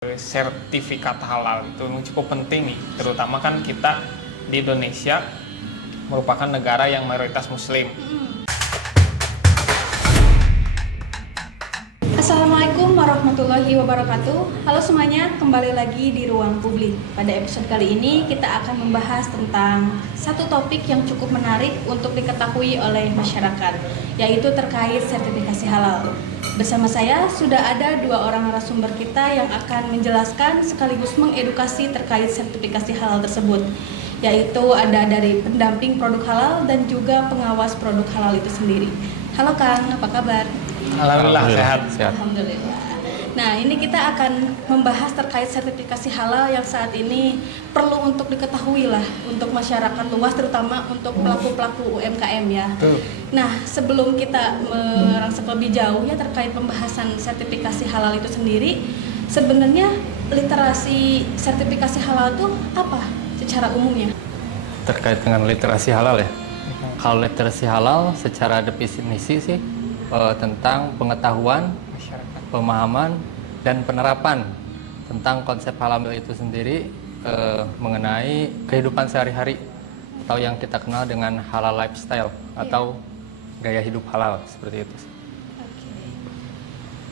Sertifikat halal itu cukup penting nih, terutama kan kita di Indonesia merupakan negara yang mayoritas muslim. Assalamualaikum warahmatullahi wabarakatuh. Halo semuanya, kembali lagi di Ruang Publik. Pada episode kali ini kita akan membahas tentang satu topik yang cukup menarik untuk diketahui oleh masyarakat, yaitu terkait sertifikasi halal. Bersama saya sudah ada dua orang narasumber kita yang akan menjelaskan sekaligus mengedukasi terkait sertifikasi halal tersebut, yaitu ada dari pendamping produk halal dan juga pengawas produk halal itu sendiri. Halo Kang, apa kabar? Alhamdulillah sehat. Alhamdulillah. Nah, ini kita akan membahas terkait sertifikasi halal yang saat ini perlu untuk diketahui lah untuk masyarakat luas, terutama untuk pelaku-pelaku UMKM ya. Nah, sebelum kita merangsek lebih jauh ya terkait pembahasan sertifikasi halal itu sendiri, sebenarnya literasi sertifikasi halal itu apa secara umumnya? Terkait dengan literasi halal ya. Kalau literasi halal secara definisi sih tentang pengetahuan, pemahaman, dan penerapan tentang konsep halal itu sendiri mengenai kehidupan sehari-hari atau yang kita kenal dengan halal lifestyle atau gaya hidup halal seperti itu. Oke.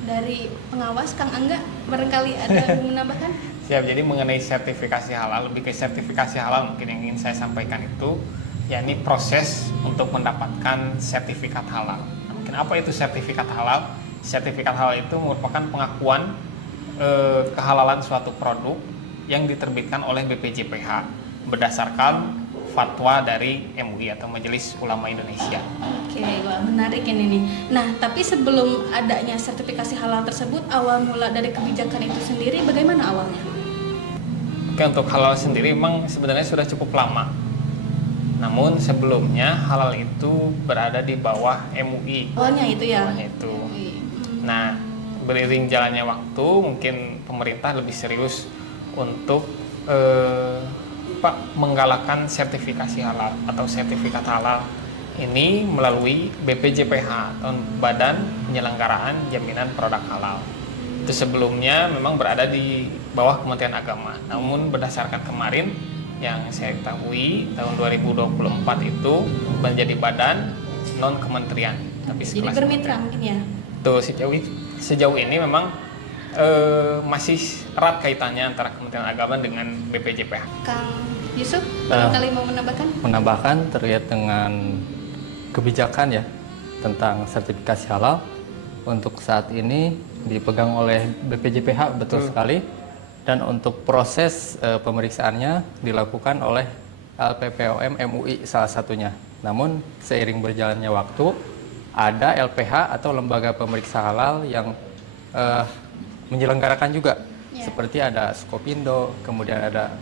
Dari pengawas Kang Angga barangkali ada yang menambahkan? Siap, jadi mengenai sertifikasi halal, lebih ke sertifikasi halal mungkin yang ingin saya sampaikan itu, yakni proses untuk mendapatkan sertifikat halal. Apa itu sertifikat halal? Sertifikat halal itu merupakan pengakuan kehalalan suatu produk yang diterbitkan oleh BPJPH berdasarkan fatwa dari MUI atau Majelis Ulama Indonesia. Oke, wah menarik ini nih. Nah, tapi sebelum adanya sertifikasi halal tersebut, awal mula dari kebijakan itu sendiri bagaimana awalnya? Oke, untuk halal sendiri memang sebenarnya sudah cukup lama. Namun sebelumnya halal itu berada di bawah MUI. Awalnya itu ya? Awalnya itu. MUI. Nah, beriring jalannya waktu, mungkin pemerintah lebih serius untuk menggalakkan sertifikasi halal atau sertifikat halal ini melalui BPJPH atau Badan Penyelenggaraan Jaminan Produk Halal. Itu sebelumnya memang berada di bawah Kementerian Agama. Namun berdasarkan kemarin yang saya ketahui tahun 2024 itu menjadi badan non kementerian, tapi Jadi bermitra mungkin ya. Tuh sejauh ini memang masih erat kaitannya antara Kementerian Agama dengan BPJPH. Kang Yusuf barangkali mau Menambahkan terkait dengan kebijakan ya tentang sertifikasi halal untuk saat ini dipegang oleh BPJPH betul sekali. Dan untuk proses pemeriksaannya dilakukan oleh LPPOM MUI salah satunya. Namun seiring berjalannya waktu, ada LPH atau lembaga pemeriksa halal yang menyelenggarakan juga. Seperti ada Skopindo, kemudian ada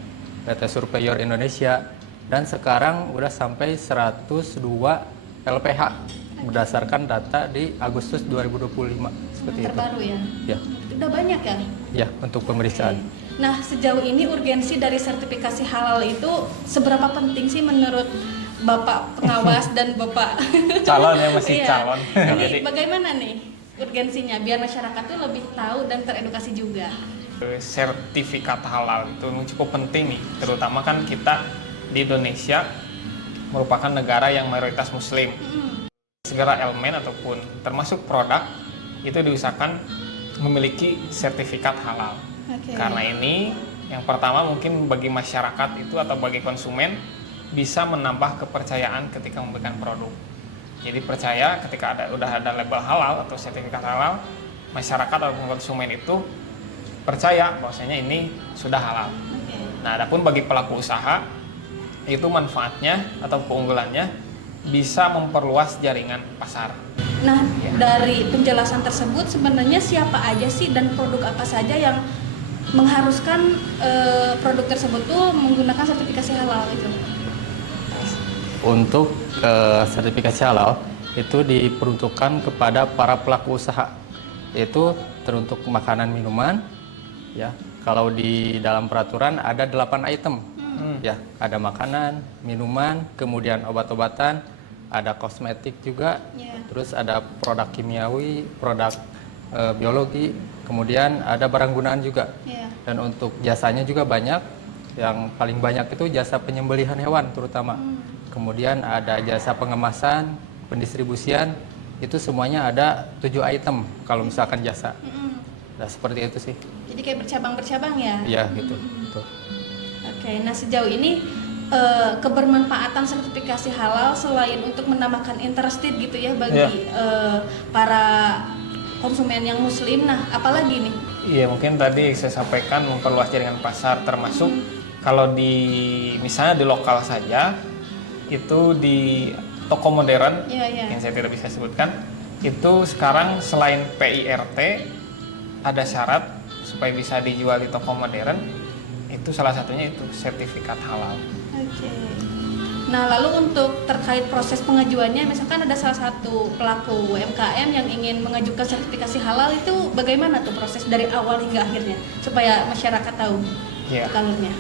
PT Surveyor Indonesia, dan sekarang udah sampai 102 LPH berdasarkan data di Agustus 2025 seperti itu. Terbaru ya? Ya. Udah banyak ya? Ya, untuk pemeriksaan. Nah, sejauh ini urgensi dari sertifikasi halal itu seberapa penting sih menurut Bapak pengawas dan Bapak Calon ya, masih iya. calon. Ini bagaimana nih urgensinya biar masyarakat tuh lebih tahu dan teredukasi juga? Sertifikat halal itu cukup penting nih, terutama kan kita di Indonesia merupakan negara yang mayoritas muslim. Segala elemen ataupun termasuk produk itu diusahakan memiliki sertifikat halal. Karena ini yang pertama mungkin bagi masyarakat itu atau bagi konsumen bisa menambah kepercayaan ketika membelikan produk. Jadi percaya ketika udah ada label halal atau sertifikat halal, masyarakat atau konsumen itu percaya bahwasanya ini sudah halal. Nah, adapun bagi pelaku usaha itu manfaatnya atau keunggulannya bisa memperluas jaringan pasar. Nah, dari penjelasan tersebut sebenarnya siapa aja sih dan produk apa saja yang mengharuskan produk tersebut tuh menggunakan sertifikasi halal itu? Untuk sertifikasi halal itu diperuntukkan kepada para pelaku usaha, yaitu teruntuk makanan minuman. Ya, kalau di dalam peraturan ada 8 item. Ya, ada makanan, minuman, kemudian obat-obatan, ada kosmetik juga, terus ada produk kimiawi, produk biologi, kemudian ada barang gunaan juga. Iya. Dan untuk jasanya juga banyak. Yang paling banyak itu jasa penyembelihan hewan terutama. Kemudian ada jasa pengemasan, pendistribusian, itu semuanya ada 7 item kalau misalkan jasa. Nah, seperti itu sih. Jadi kayak bercabang-bercabang ya? Iya gitu. Betul. Oke, nah sejauh ini kebermanfaatan sertifikasi halal selain untuk menambahkan interested gitu ya bagi para konsumen yang muslim, nah apalagi nih? Iya, mungkin tadi saya sampaikan memperluas jaringan pasar, termasuk kalau misalnya di lokal saja, itu di toko modern, yang saya tidak bisa sebutkan, itu sekarang selain PIRT ada syarat supaya bisa dijual di toko modern, itu salah satunya itu sertifikat halal. Oke. Nah, lalu untuk terkait proses pengajuannya, misalkan ada salah satu pelaku UMKM yang ingin mengajukan sertifikasi halal, itu bagaimana tuh proses dari awal hingga akhirnya supaya masyarakat tahu alurnya?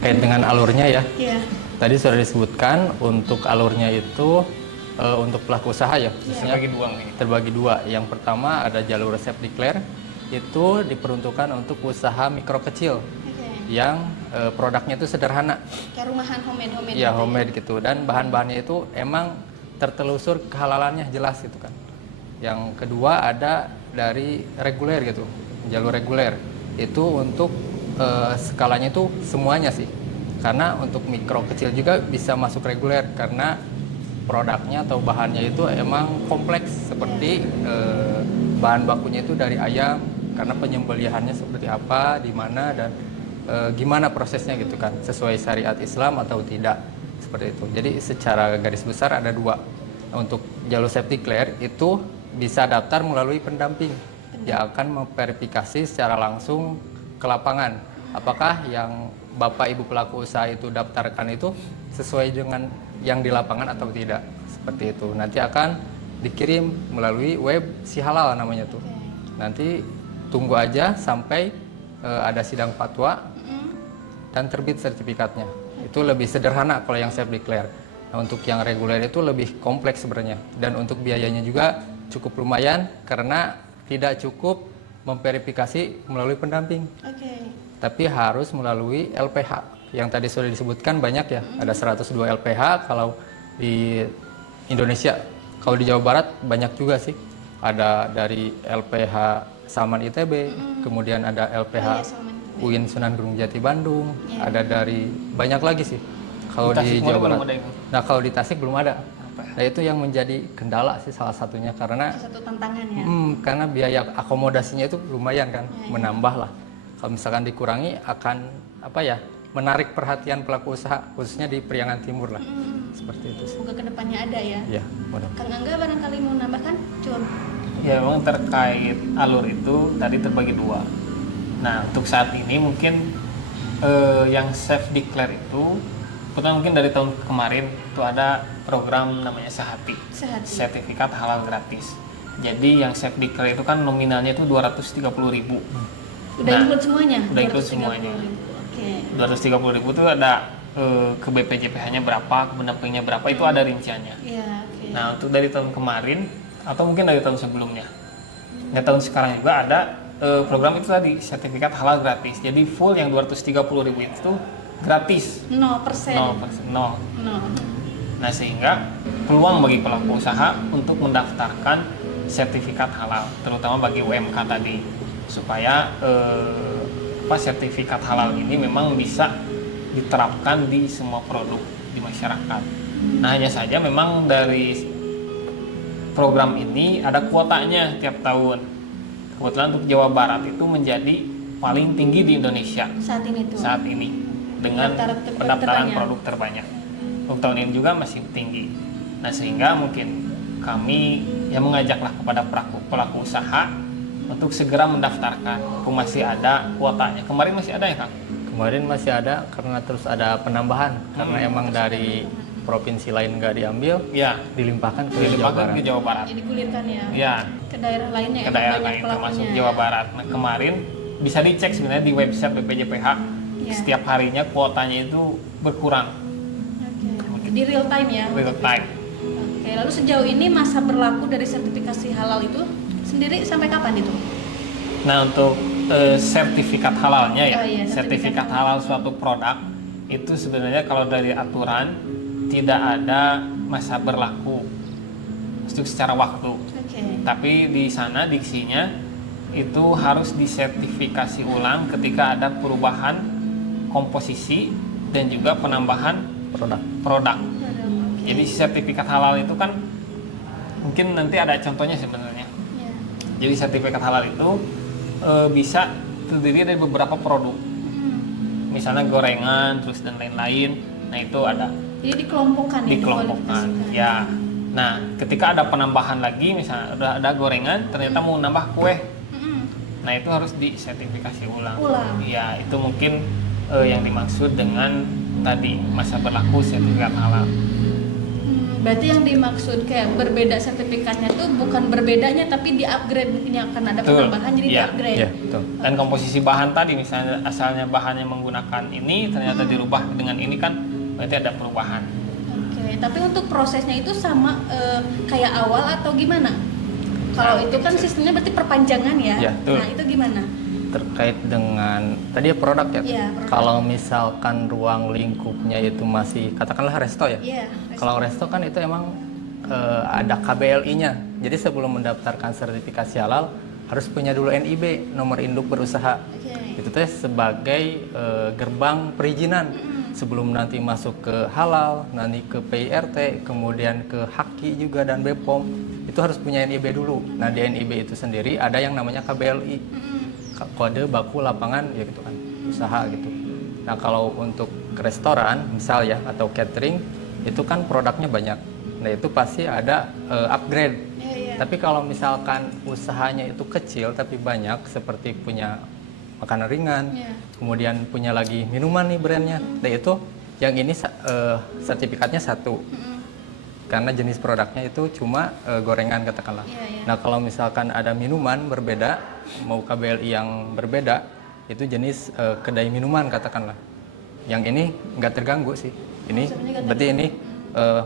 Kait dengan alurnya ya. Iya. Tadi sudah disebutkan untuk alurnya itu untuk pelaku usaha ya, khususnya terbagi dua. Yang pertama ada jalur self declare, itu diperuntukkan untuk usaha mikro kecil yang produknya itu sederhana. Kayak rumahan homemade. Ya, homemade gitu. Dan bahan-bahannya itu emang tertelusur kehalalannya jelas gitu kan. Yang kedua ada dari reguler gitu, jalur reguler. Itu untuk skalanya itu semuanya sih. Karena untuk mikro kecil juga bisa masuk reguler karena produknya atau bahannya itu emang kompleks seperti bahan bakunya itu dari ayam, karena penyembelihannya seperti apa, di mana dan gimana prosesnya gitu kan, sesuai syariat Islam atau tidak, seperti itu. Jadi secara garis besar ada dua. Untuk jalur safety clear itu bisa daftar melalui pendamping yang akan memverifikasi secara langsung ke lapangan apakah yang Bapak Ibu pelaku usaha itu daftarkan itu sesuai dengan yang di lapangan atau tidak, seperti itu. Nanti akan dikirim melalui web si halal namanya tuh. Nanti tunggu aja sampai ada sidang fatwa dan terbit sertifikatnya. Itu lebih sederhana kalau yang self declare. Nah, untuk yang reguler itu lebih kompleks sebenarnya, dan untuk biayanya juga cukup lumayan karena tidak cukup memverifikasi melalui pendamping. Tapi harus melalui LPH yang tadi sudah disebutkan banyak ya, ada 102 LPH kalau di Indonesia. Kalau di Jawa Barat banyak juga sih, ada dari LPH Salman ITB, kemudian ada LPH UIN Sunan Gunung Jati Bandung, ada dari banyak lagi sih kalau di Jawa Barat. Nah, kalau di Tasik belum ada. Nah, itu yang menjadi kendala sih salah satunya, karena satu tantangan ya. Karena biaya akomodasinya itu lumayan kan, menambah lah. Kalau misalkan dikurangi akan menarik perhatian pelaku usaha khususnya di Priangan Timur lah. Seperti itu sih. Semoga kedepannya ada ya. Iya, benar. Kang Angga barangkali mau nambahkan, Cun? Ya, memang terkait alur itu tadi terbagi dua. Nah, untuk saat ini mungkin yang self declare itu, mungkin dari tahun kemarin itu ada program namanya Sehati. Sertifikat halal gratis. Jadi yang self declare itu kan nominalnya itu 230.000. Udah include semuanya? Udah include semuanya. Oke. 230.000 itu ada ke BPJPH-nya berapa, ke pendampingnya berapa, itu ada rinciannya. Iya, Nah, untuk dari tahun kemarin atau mungkin dari tahun sebelumnya. Nah, tahun sekarang juga ada program itu tadi, sertifikat halal gratis. Jadi full yang 230.000 itu gratis. 0%. Nol. Nah, sehingga peluang bagi pelaku usaha untuk mendaftarkan sertifikat halal, terutama bagi UMK tadi, supaya sertifikat halal ini memang bisa diterapkan di semua produk di masyarakat. Nah, hanya saja memang dari program ini ada kuotanya tiap tahun. Kebetulan untuk Jawa Barat itu menjadi paling tinggi di Indonesia saat ini dengan pendaftaran produk terbanyak. Untuk tahun ini juga masih tinggi. Nah, sehingga mungkin kami yang mengajaklah kepada pelaku usaha untuk segera mendaftarkan. Masih ada kuotanya. Kemarin masih ada ya, Kang? Kemarin masih ada karena terus ada penambahan karena emang dari provinsi lain nggak diambil, dilimpahkan ke Jawa Barat. Jadi digulirkan ya. Ya. Ke daerah lainnya ke daerah lain termasuk Jawa Barat. Nah, kemarin bisa dicek sebenarnya di website BPJPH. Setiap harinya kuotanya itu berkurang. Di real time ya. Real time. Oke, lalu sejauh ini masa berlaku dari sertifikasi halal itu? sendiri sampai kapan itu? Nah, untuk sertifikat halalnya ya, Oh iya, sertifikat sertifikat halal suatu produk itu sebenarnya kalau dari aturan tidak ada masa berlaku untuk secara waktu. Oke. Tapi di sana diksinya itu harus disertifikasi ulang ketika ada perubahan komposisi dan juga penambahan produk. Jadi sertifikat halal itu kan mungkin nanti ada contohnya sebenarnya. Ya. Jadi sertifikat halal itu bisa terdiri dari beberapa produk, misalnya gorengan, terus dan lain-lain. Nah itu ada Jadi dikelompokkan ya? dikelompokkan. Ya. Nah ketika ada penambahan lagi, misalnya ada gorengan, ternyata mau nambah kue, nah itu harus disertifikasi ulang. Ya itu mungkin yang dimaksud dengan tadi masa berlaku sertifikat halal. Berarti yang dimaksud kayak berbeda sertifikatnya tuh bukan berbedanya tapi di-upgrade, mungkin akan ada Betul. penambahan jadi Iya. di-upgrade. Iya, betul. Dan komposisi bahan tadi, misalnya asalnya bahannya menggunakan ini, ternyata dirubah dengan ini kan berarti ada perubahan. Oke, tapi untuk prosesnya itu sama kayak awal atau gimana? Kalau itu kan sistemnya berarti perpanjangan ya. Iya, betul. Nah, itu gimana? Terkait dengan tadi ya produk ya. Iya, produk. Kalau misalkan ruang lingkupnya itu masih katakanlah resto ya. Iya. Kalau resto kan itu emang ada KBLI-nya. Jadi sebelum mendaftarkan sertifikasi halal harus punya dulu NIB, nomor induk berusaha. Oke. Itu teh sebagai gerbang perizinan sebelum nanti masuk ke halal, nanti ke PIRT, kemudian ke Haki juga dan BPOM. Itu harus punya NIB dulu. Nah, di NIB itu sendiri ada yang namanya KBLI. Kode baku lapangan ya gitu kan, usaha gitu. Nah, kalau untuk restoran misal ya atau catering itu kan produknya banyak. Nah, itu pasti ada upgrade. Iya. Tapi kalau misalkan usahanya itu kecil tapi banyak, seperti punya makanan ringan, Iya. kemudian punya lagi minuman nih brandnya, nah itu yang ini sertifikatnya satu, karena jenis produknya itu cuma gorengan katakanlah. Iya. Nah kalau misalkan ada minuman berbeda, mau KBLI yang berbeda, itu jenis kedai minuman katakanlah. Yang ini nggak terganggu sih. Ini berarti ini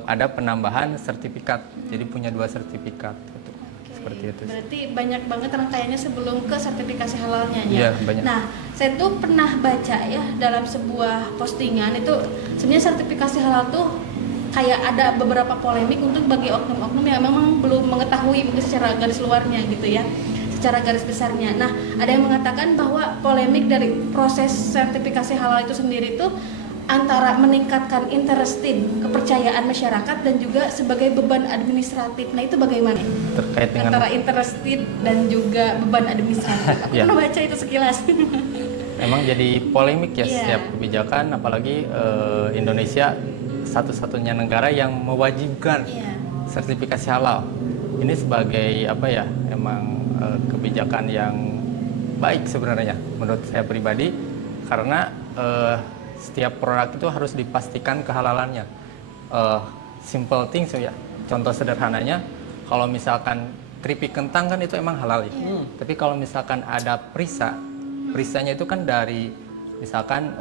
ada penambahan sertifikat, jadi punya 2 sertifikat. Gitu. Seperti itu. Berarti banyak banget rangkaiannya sebelum ke sertifikasi halalnya ya. Iya, banyak. Nah, saya tuh pernah baca ya dalam sebuah postingan itu sebenarnya sertifikasi halal tuh kayak ada beberapa polemik untuk bagi oknum-oknum yang memang belum mengetahui mungkin secara garis luarnya gitu ya, secara garis besarnya. Nah, ada yang mengatakan bahwa polemik dari proses sertifikasi halal itu sendiri tuh antara meningkatkan interested kepercayaan masyarakat dan juga sebagai beban administratif. Nah, itu bagaimana? Terkait dengan Antara interested dan juga beban administratif. Aku Ya. pernah baca itu sekilas. Memang jadi polemik ya Iya. setiap kebijakan, apalagi Indonesia satu-satunya negara yang mewajibkan Iya. sertifikasi halal. Ini sebagai apa ya? Emang kebijakan yang baik sebenarnya menurut saya pribadi, karena setiap produk itu harus dipastikan kehalalannya. Simple things ya. Contoh sederhananya, kalau misalkan keripik kentang kan itu emang halal ya. Tapi kalau misalkan ada perisanya itu kan dari misalkan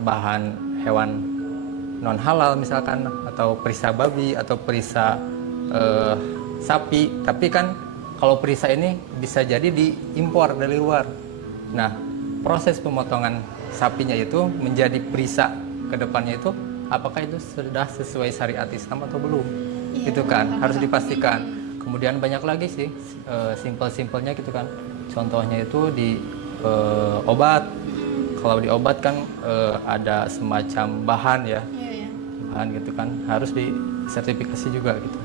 bahan hewan non halal misalkan, atau perisa babi atau perisa sapi. Tapi kan kalau perisa ini bisa jadi diimpor dari luar. Nah, proses pemotongan sapinya itu menjadi perisa ke depannya itu apakah itu sudah sesuai syariat Islam atau belum? Iya, Itu kan harus dipastikan. Kemudian banyak lagi sih simpel-simpelnya gitu kan. Contohnya itu di obat. Kalau di obat kan ada semacam bahan ya. Bahan gitu kan harus disertifikasi juga gitu.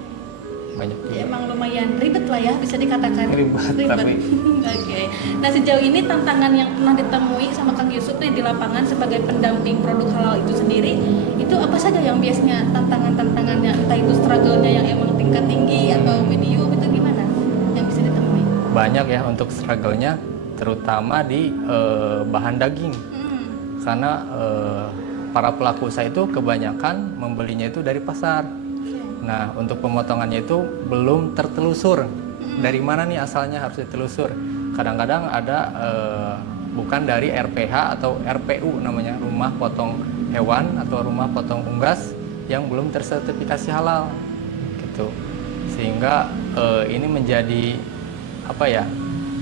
Banyak juga. Ya, emang lumayan ribet lah ya, bisa dikatakan Ribet, tapi- Oke. Nah, sejauh ini tantangan yang pernah ditemui sama Kang Yusuf nih di lapangan sebagai pendamping produk halal itu sendiri, itu apa saja yang biasanya tantangannya, entah itu struggle-nya yang emang tingkat tinggi atau medium, itu gimana yang bisa ditemui? Banyak ya untuk struggle-nya, terutama di bahan daging. Karena para pelaku usaha itu kebanyakan membelinya itu dari pasar. Nah, untuk pemotongannya itu belum tertelusur. Dari mana nih asalnya harus ditelusur. Kadang-kadang ada bukan dari RPH atau RPU namanya, rumah potong hewan atau rumah potong unggas yang belum tersertifikasi halal gitu. Sehingga ini menjadi apa ya,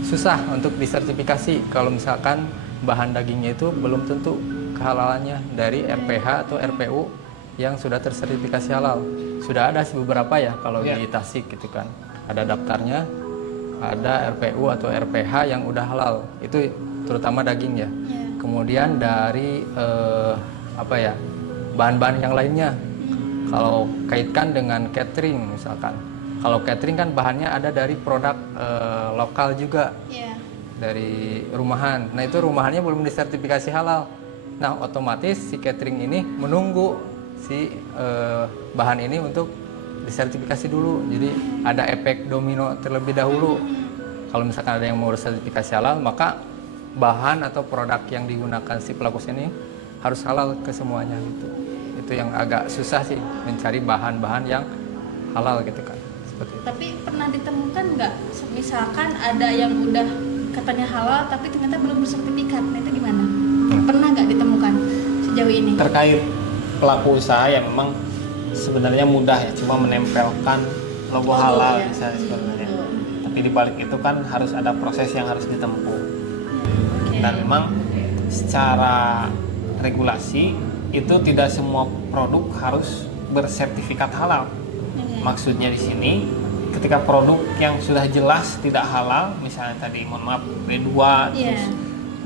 susah untuk disertifikasi kalau misalkan bahan dagingnya itu belum tentu kehalalannya dari RPH atau RPU yang sudah tersertifikasi halal. Sudah ada sih beberapa ya kalau di Tasik gitu kan. Ada daftarnya, ada RPU atau RPH yang udah halal. Itu terutama daging ya. Kemudian dari apa ya, bahan-bahan yang lainnya. Kalau kaitkan dengan catering misalkan. Kalau catering kan bahannya ada dari produk lokal juga. Dari rumahan. Nah, itu rumahannya belum disertifikasi halal. Nah, otomatis si catering ini menunggu si bahan ini untuk disertifikasi dulu. Jadi ada efek domino terlebih dahulu. Kalau misalkan ada yang mau sertifikasi halal, maka bahan atau produk yang digunakan si pelaku usaha ini harus halal ke semuanya gitu. Itu yang agak susah sih, mencari bahan-bahan yang halal gitu kan. Seperti itu. Tapi pernah ditemukan nggak, misalkan ada yang udah katanya halal tapi ternyata belum bersertifikat, nah itu gimana? Pernah nggak ditemukan sejauh ini? Terkait pelaku usaha yang memang sebenarnya mudah ya, cuma menempelkan logo halal bisa sebenarnya. Tapi di balik itu kan harus ada proses yang harus ditempuh. Dan memang secara regulasi itu tidak semua produk harus bersertifikat halal. Maksudnya di sini ketika produk yang sudah jelas tidak halal, misalnya tadi mohon maaf B2 terus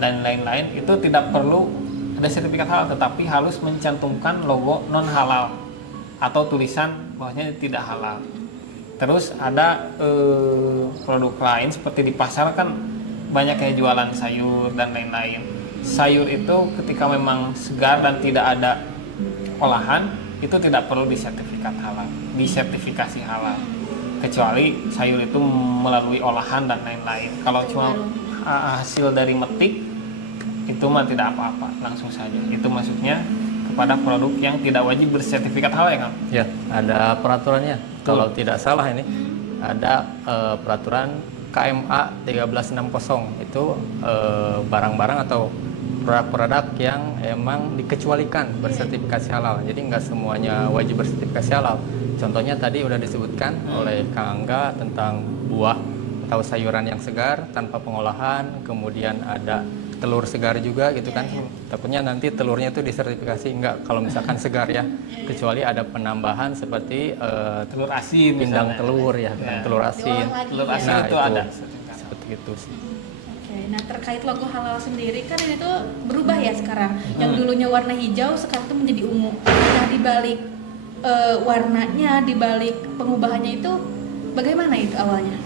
dan lain-lain, itu tidak perlu ada sertifikat halal, tetapi harus mencantumkan logo non halal atau tulisan bahwasanya tidak halal. Terus ada produk lain seperti di pasar kan banyak yang jualan sayur dan lain-lain. Sayur itu ketika memang segar dan tidak ada olahan, itu tidak perlu disertifikasi halal. Kecuali sayur itu melalui olahan dan lain-lain. Kalau cuma hasil dari metik, itu mah tidak apa-apa, langsung saja. Itu maksudnya kepada produk yang tidak wajib bersertifikat halal ya, Kang? Ya, ada peraturannya. Kalau tidak salah ini ada peraturan KMA 1360 itu barang-barang atau produk-produk yang emang dikecualikan bersertifikasi halal. Jadi nggak semuanya wajib bersertifikasi halal. Contohnya tadi udah disebutkan oleh Kang Angga tentang buah atau sayuran yang segar tanpa pengolahan, kemudian ada telur segar juga gitu kan. Takutnya nanti telurnya itu disertifikasi enggak kalau misalkan segar ya. Kecuali ada penambahan seperti telur asin, pindang misalnya. telur ya, telur asin. Telur asin Nah, itu ada. Seperti itu sih. Nah, terkait logo halal sendiri kan ini tuh berubah ya sekarang. Yang dulunya warna hijau sekarang tuh menjadi ungu. Nah, di balik warnanya, di balik pengubahannya itu bagaimana itu awalnya?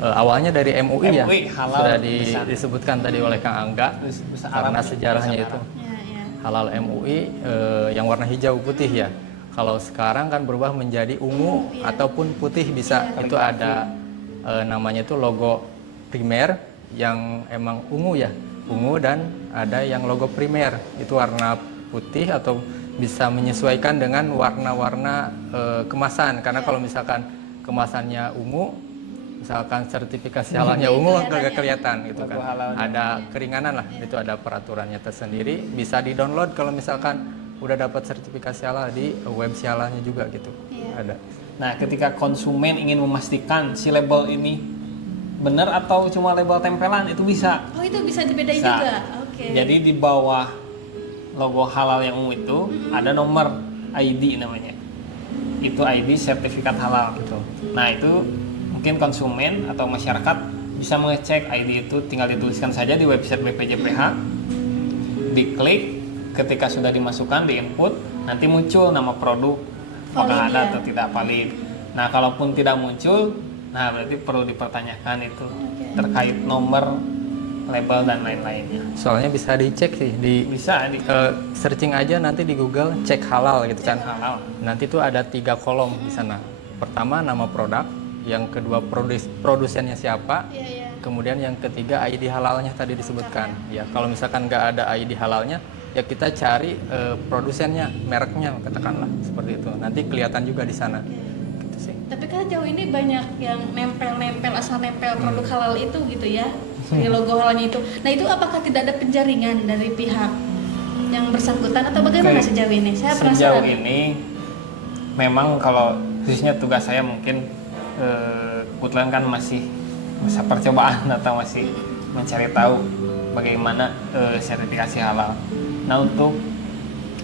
Awalnya dari MUI ya, halal, sudah disebutkan tadi oleh Kang Angga karena sejarahnya itu. Halal MUI yang warna hijau putih ya. Kalau sekarang kan berubah menjadi ungu ataupun putih bisa. Itu ada namanya itu logo primer yang emang ungu ya, ungu, dan ada yang logo primer itu warna putih atau bisa menyesuaikan dengan warna-warna kemasan. Karena kalau misalkan kemasannya ungu, misalkan sertifikasi halalnya ungu agak kelihatan gitu kan. Ada keringanan lah, itu ada peraturannya tersendiri. Bisa di-download kalau misalkan udah dapat sertifikasi halal di web halalnya juga gitu. Ada. Nah, ketika konsumen ingin memastikan si label ini benar atau cuma label tempelan, itu bisa. Oh, itu bisa dibedain juga. Oke. Jadi di bawah logo halal yang ungu itu ada nomor ID namanya. Itu ID sertifikat halal gitu. Nah, itu mungkin konsumen atau masyarakat bisa mengecek ID itu, tinggal dituliskan saja di website BPJPH, diklik, ketika sudah dimasukkan di input, nanti muncul nama produk, apakah ada atau tidak valid. Nah, kalaupun tidak muncul, nah berarti perlu dipertanyakan itu terkait nomor, label dan lain-lainnya. Soalnya bisa dicek sih Bisa searching aja nanti di Google, cek halal gitu kan. halal. Nanti tuh ada 3 kolom di sana. Pertama nama produk, yang kedua produsennya siapa, kemudian yang ketiga ID halalnya tadi disebutkan. Ya, kalau misalkan nggak ada ID halalnya, ya kita cari produsennya, mereknya katakanlah seperti itu. Nanti kelihatan juga di sana. Gitu sih. Tapi kan jauh ini banyak yang nempel-nempel, asal nempel produk halal itu gitu ya, di logo halalnya itu. Nah, itu apakah tidak ada penjaringan dari pihak yang bersangkutan atau bagaimana sejauh ini? Saya penasaran. Sejauh ini memang kalau khususnya tugas saya mungkin kebetulan kan masih masa percobaan atau masih mencari tahu bagaimana sertifikasi halal. Nah, untuk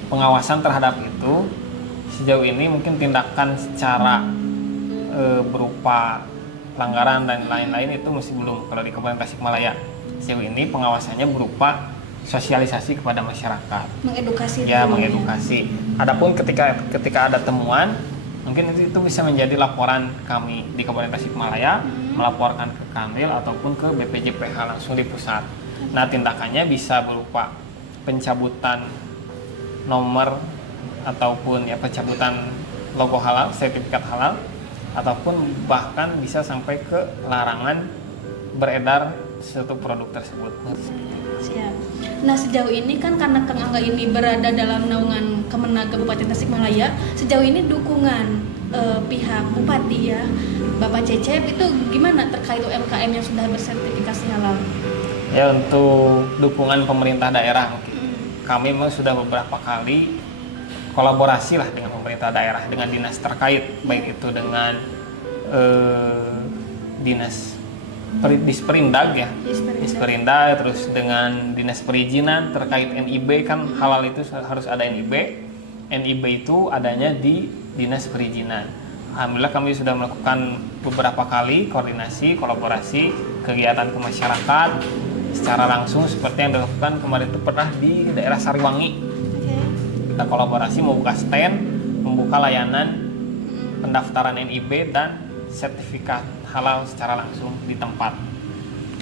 pengawasan terhadap itu sejauh ini mungkin tindakan secara berupa pelanggaran dan lain-lain itu masih belum. Kalau di Kabupaten Tasikmalaya sejauh ini pengawasannya berupa sosialisasi kepada masyarakat, Mengedukasi ya, dulu, mengedukasi. Adapun ketika ada temuan, mungkin itu bisa menjadi laporan kami di Kabupaten Tasikmalaya, melaporkan ke Kanwil ataupun ke BPJPH langsung di pusat. Nah, tindakannya bisa berupa pencabutan nomor ataupun ya pencabutan logo halal, sertifikat halal, ataupun bahkan bisa sampai ke larangan beredar suatu produk tersebut. Siap. Nah, sejauh ini kan karena Kang Angga ini berada dalam naungan Kemenag Kabupaten Tasikmalaya, sejauh ini dukungan pihak Bupati ya, Bapak Cecep itu gimana terkait UMKM yang sudah bersertifikasi halal? Ya, untuk dukungan pemerintah daerah, kami memang sudah beberapa kali kolaborasi lah dengan pemerintah daerah, dengan dinas terkait, baik itu dengan dinas Disperindag ya, Disperindag, terus dengan dinas perizinan terkait NIB, kan halal itu harus ada NIB. NIB itu adanya di dinas perizinan. Alhamdulillah kami sudah melakukan beberapa kali koordinasi, kolaborasi, kegiatan ke masyarakat secara langsung seperti yang dilakukan kemarin itu pernah di daerah Sariwangi. Kita kolaborasi membuka stand, membuka layanan pendaftaran NIB dan sertifikat halal secara langsung di tempat.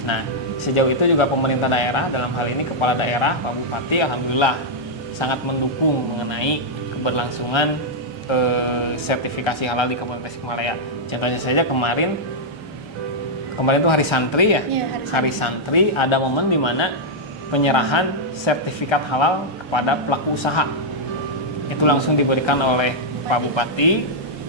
Nah, sejauh itu juga pemerintah daerah, dalam hal ini kepala daerah Pak Bupati, alhamdulillah sangat mendukung mengenai keberlangsungan sertifikasi halal di Kabupaten Tasikmalaya. Contohnya saja kemarin itu Hari Santri ya, Hari Santri ada momen di mana penyerahan sertifikat halal kepada pelaku usaha. Itu langsung diberikan oleh Pak Bupati,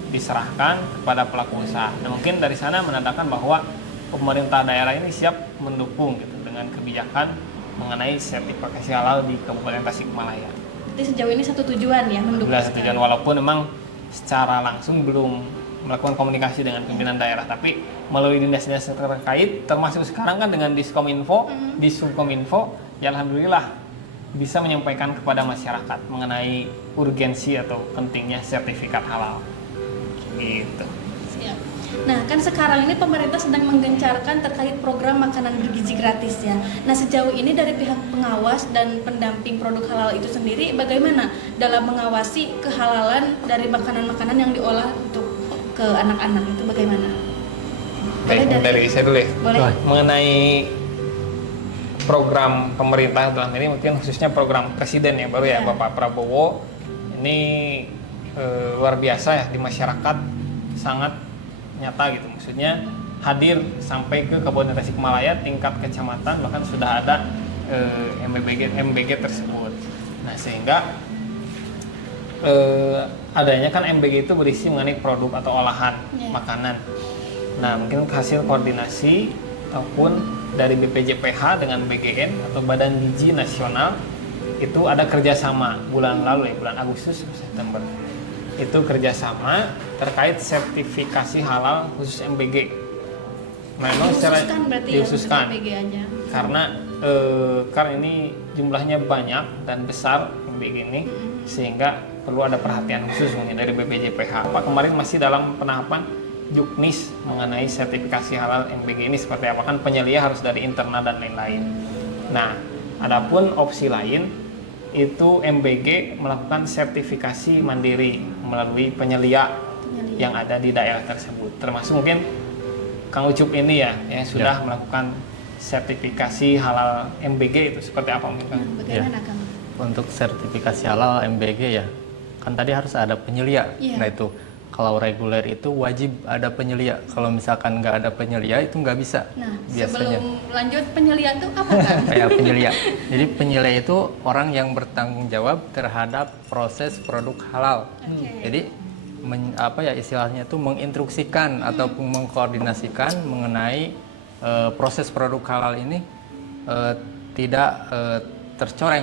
diserahkan kepada pelaku usaha. Dan mungkin dari sana menandakan bahwa pemerintah daerah ini siap mendukung gitu dengan kebijakan mengenai sertifikasi halal di Kabupaten Tasikmalaya. Jadi sejauh ini satu tujuan ya, mendukung. Satu tujuan, walaupun memang secara langsung belum melakukan komunikasi dengan pimpinan daerah, tapi melalui dinas-dinas terkait, termasuk sekarang kan dengan Diskominfo, di Subkominfo, ya alhamdulillah bisa menyampaikan kepada masyarakat mengenai urgensi atau pentingnya sertifikat halal. Gitu. Siap. Nah, kan sekarang ini pemerintah sedang menggencarkan terkait program makanan bergizi gratis ya. Nah, sejauh ini dari pihak pengawas dan pendamping produk halal itu sendiri bagaimana dalam mengawasi kehalalan dari makanan-makanan yang diolah untuk ke anak-anak itu bagaimana? Dari saya dulu ya. Boleh. Mengenai program pemerintah dalam ini mungkin khususnya program presiden ya baru ya, Bapak Prabowo ini luar biasa ya, di masyarakat sangat nyata gitu, maksudnya hadir sampai ke Kabupaten Tasikmalaya tingkat kecamatan, bahkan sudah ada MBG tersebut. Nah, sehingga adanya kan MBG itu berisi mengenai produk atau olahan makanan. Nah, mungkin hasil koordinasi ataupun dari BPJPH dengan BGN atau Badan Gizi Nasional itu ada kerjasama bulan lalu ya, bulan Agustus September. Itu kerjasama terkait sertifikasi halal khusus MBG. Memang secara dihususkan ya, aja. Karena ini jumlahnya banyak dan besar MBG ini, sehingga perlu ada perhatian khusus mungkin dari BPJPH. Pak kemarin masih dalam penahapan juknis mengenai sertifikasi halal MBG ini seperti apa, kan penyelia harus dari internal dan lain-lain. Nah, adapun opsi lain itu MBG melakukan sertifikasi mandiri melalui penyelia yang ada di daerah tersebut, termasuk mungkin Kang Ucup ini ya yang sudah melakukan sertifikasi halal MBG, itu seperti apa mungkin Kang? Bagaimana Kang? Untuk sertifikasi halal MBG ya, kan tadi harus ada penyelia. Nah itu kalau reguler itu wajib ada penyelia. Kalau misalkan nggak ada penyelia itu nggak bisa. Nah, biasanya. Sebelum lanjut, penyelia itu apa kan? Kayak penyelia. Jadi penyelia itu orang yang bertanggung jawab terhadap proses produk halal. Jadi istilahnya itu menginstruksikan ataupun mengkoordinasikan mengenai proses produk halal ini tidak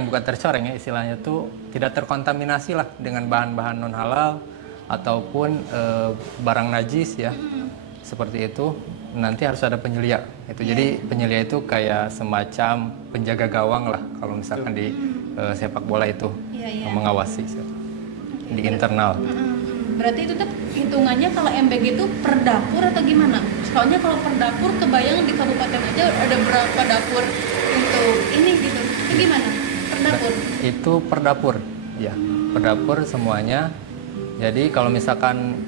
bukan tercoreng ya, istilahnya itu tidak terkontaminasi lah dengan bahan-bahan non halal ataupun barang najis ya, seperti itu. nanti harus ada penyelia. Itu jadi penyelia itu kayak semacam penjaga gawang lah kalau misalkan di sepak bola itu yang mengawasi di internal. Berarti itu tuh hitungannya kalau MBG itu per dapur atau gimana? Soalnya kalau per dapur kebayang di kabupaten aja ada berapa dapur untuk ini gitu. Itu gimana? Per dapur? Itu per dapur, ya. Per dapur semuanya. Jadi kalau misalkan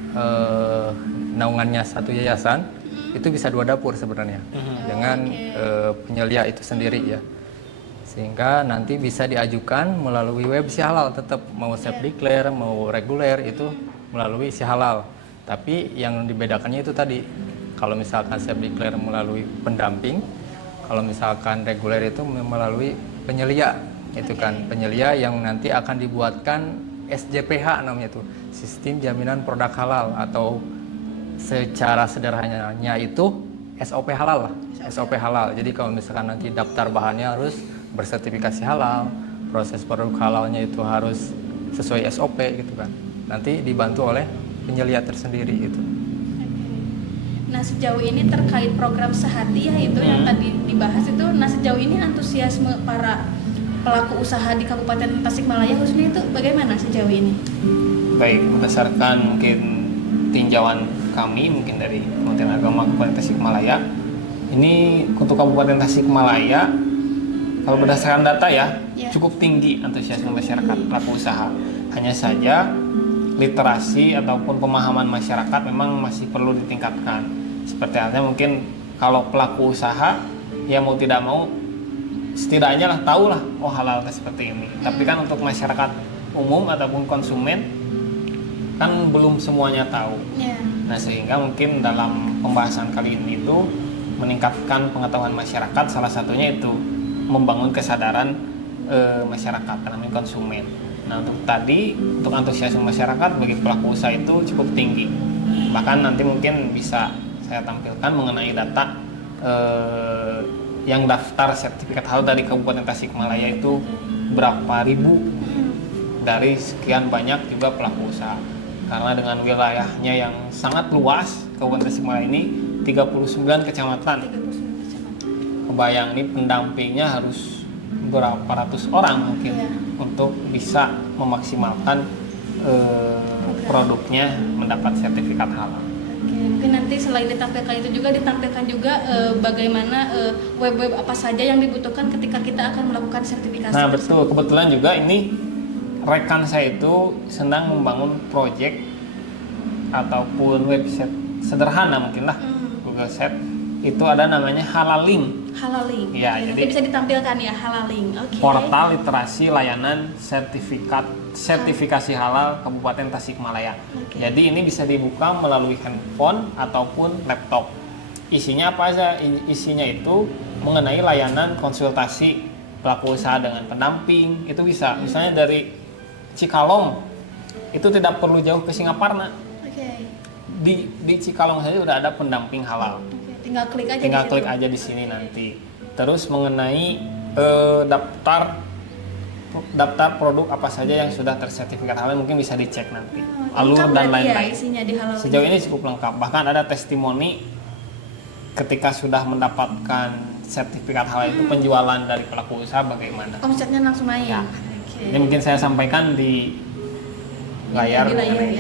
naungannya satu yayasan, itu bisa 2 dapur sebenarnya dengan penyelia itu sendiri ya. Sehingga nanti bisa diajukan melalui web si halal, tetap mau self declare mau reguler itu melalui si halal. Tapi yang dibedakannya itu tadi, kalau misalkan self declare melalui pendamping, kalau misalkan reguler itu melalui penyelia, itu kan penyelia yang nanti akan dibuatkan SJPH namanya itu, Sistem Jaminan Produk Halal, atau secara sederhananya itu SOP halal lah, SOP halal. Jadi kalau misalkan nanti daftar bahannya harus bersertifikasi halal, proses produk halalnya itu harus sesuai SOP gitu kan. Nanti dibantu oleh penyelia tersendiri gitu. Nah sejauh ini terkait program Sehati ya itu yang tadi dibahas itu, nah sejauh ini antusiasme para pelaku usaha di Kabupaten Tasikmalaya khususnya itu bagaimana sejauh ini? Baik, berdasarkan mungkin tinjauan kami mungkin dari Kementerian Agama Kabupaten Tasikmalaya, ini untuk Kabupaten Tasikmalaya kalau berdasarkan data ya cukup tinggi antusiasme masyarakat pelaku usaha. Hanya saja literasi ataupun pemahaman masyarakat memang masih perlu ditingkatkan. Seperti halnya mungkin kalau pelaku usaha ya mau tidak mau setidaknya lah tahu lah oh halal seperti ini. Tapi kan untuk masyarakat umum ataupun konsumen kan belum semuanya tahu. Nah sehingga mungkin dalam pembahasan kali ini itu meningkatkan pengetahuan masyarakat, salah satunya itu membangun kesadaran masyarakat namanya konsumen. Nah untuk antusiasme masyarakat bagi pelaku usaha itu cukup tinggi. Bahkan nanti mungkin bisa saya tampilkan mengenai data yang daftar sertifikat halal dari Kabupaten Tasikmalaya itu berapa ribu dari sekian banyak juga pelaku usaha. Karena dengan wilayahnya yang sangat luas, Kabupaten Tasikmalaya ini 39 kecamatan. Kebayang nih pendampingnya harus berapa ratus orang mungkin untuk bisa memaksimalkan produknya mendapat sertifikat halal. Mungkin nanti selain ditampilkan itu juga ditampilkan juga bagaimana web-web apa saja yang dibutuhkan ketika kita akan melakukan sertifikasi. Nah betul, kebetulan juga ini rekan saya itu sedang membangun proyek ataupun website sederhana mungkin lah, Google Set itu ada namanya Halaling. Halaling. Ya, jadi jadi bisa ditampilkan ya Halaling. Oke. Portal literasi layanan sertifikasi halal Kabupaten Tasikmalaya. Jadi ini bisa dibuka melalui handphone ataupun laptop. Isinya apa aja? Isinya itu mengenai layanan konsultasi pelaku usaha dengan pendamping. Itu bisa, misalnya dari Cikalong itu tidak perlu jauh ke Singaparna. Di Cikalong saja sudah ada pendamping halal. Tinggal klik aja. Tinggal klik aja di sini nanti. Terus mengenai daftar produk apa saja yang sudah tersertifikat halal mungkin bisa dicek nanti. Alur dan lain-lain. Ya, sejauh ini cukup lengkap. Bahkan ada testimoni ketika sudah mendapatkan sertifikat halal itu penjualan dari pelaku usaha bagaimana. Omsetnya langsung naik. Ya. Ini mungkin saya sampaikan di layar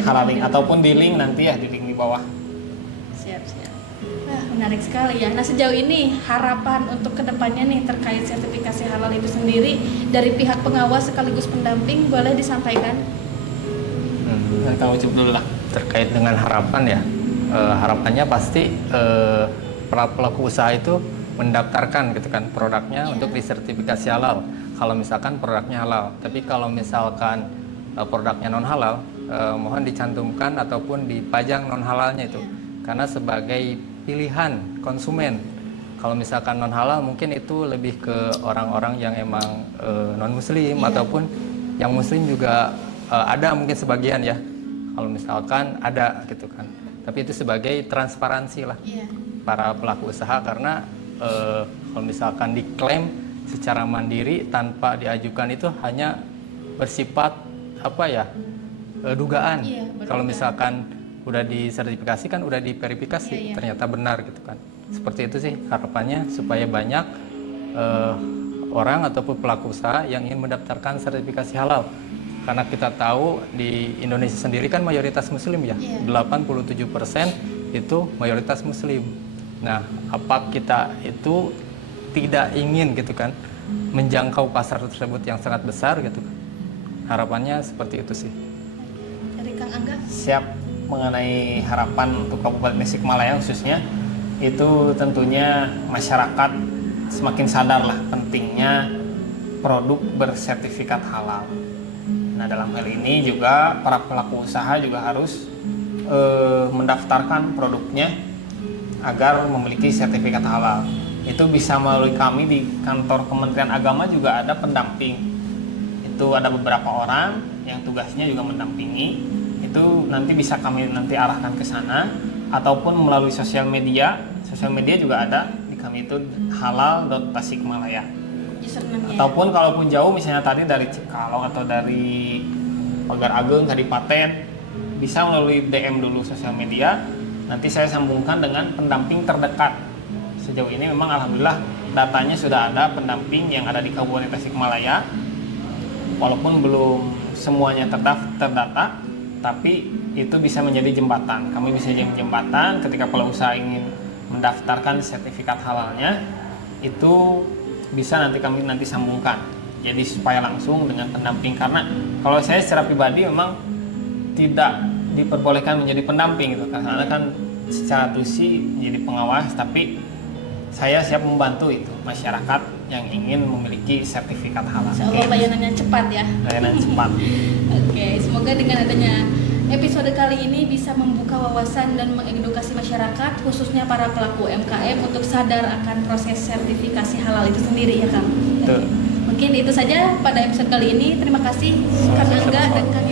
Halaling ataupun di link nanti ya, di link di bawah. Siap. Wah, menarik sekali ya. Nah sejauh ini harapan untuk kedepannya nih terkait sertifikasi halal itu sendiri dari pihak pengawas sekaligus pendamping boleh disampaikan? Kamu coba dulu lah. Terkait dengan harapan ya, harapannya pasti para pelaku usaha itu mendaftarkan gitu kan produknya untuk disertifikasi halal. Kalau misalkan produknya halal, tapi kalau misalkan produknya non halal, mohon dicantumkan ataupun dipajang non halalnya itu, karena sebagai pilihan konsumen. Kalau misalkan non halal mungkin itu lebih ke orang-orang yang emang non muslim ataupun yang muslim juga ada mungkin sebagian ya. Kalau misalkan ada gitu kan, tapi itu sebagai transparansi lah para pelaku usaha, karena kalau misalkan diklaim secara mandiri tanpa diajukan itu hanya bersifat dugaan. Kalau misalkan udah disertifikasi kan udah diverifikasi ternyata benar gitu kan. Seperti itu sih harapannya supaya banyak orang ataupun pelaku usaha yang ingin mendaftarkan sertifikasi halal. Karena kita tahu di Indonesia sendiri kan mayoritas muslim ya, 87% itu mayoritas muslim. Nah, apa kita itu tidak ingin gitu kan menjangkau pasar tersebut yang sangat besar gitu kan. Harapannya seperti itu sih. Dari Kang Angga? Siap. Mengenai harapan untuk Kabupaten Tasikmalaya khususnya, itu tentunya masyarakat semakin sadar lah pentingnya produk bersertifikat halal. Nah, dalam hal ini juga para pelaku usaha juga harus mendaftarkan produknya agar memiliki sertifikat halal. Itu bisa melalui kami di kantor Kementerian Agama juga ada pendamping. Itu ada beberapa orang yang tugasnya juga mendampingi. Itu nanti bisa kami nanti arahkan ke sana, ataupun melalui sosial media. Sosial media juga ada di kami itu halal.tasikmalaya. Ataupun kalaupun jauh misalnya tadi dari Cikalong atau dari Pagar Ageng, Kadipaten, bisa melalui DM dulu sosial media, nanti saya sambungkan dengan pendamping terdekat. Sejauh ini memang alhamdulillah datanya sudah ada pendamping yang ada di Kabupaten Tasikmalaya, walaupun belum semuanya terdata, tapi itu bisa menjadi jembatan. Kami bisa jadi jembatan ketika pelaku usaha ingin mendaftarkan sertifikat halalnya, itu bisa kami sambungkan. Jadi supaya langsung dengan pendamping, karena kalau saya secara pribadi memang tidak diperbolehkan menjadi pendamping gitu, karena kan secara tusi menjadi pengawas, tapi saya siap membantu itu masyarakat yang ingin memiliki sertifikat halal. Insyaallah layanannya cepat ya. Layanan cepat. Oke, semoga dengan adanya episode kali ini bisa membuka wawasan dan mengedukasi masyarakat, khususnya para pelaku UMKM untuk sadar akan proses sertifikasi halal itu sendiri ya Kang. Betul. Mungkin itu saja pada episode kali ini. Terima kasih Kang Angga dan Kang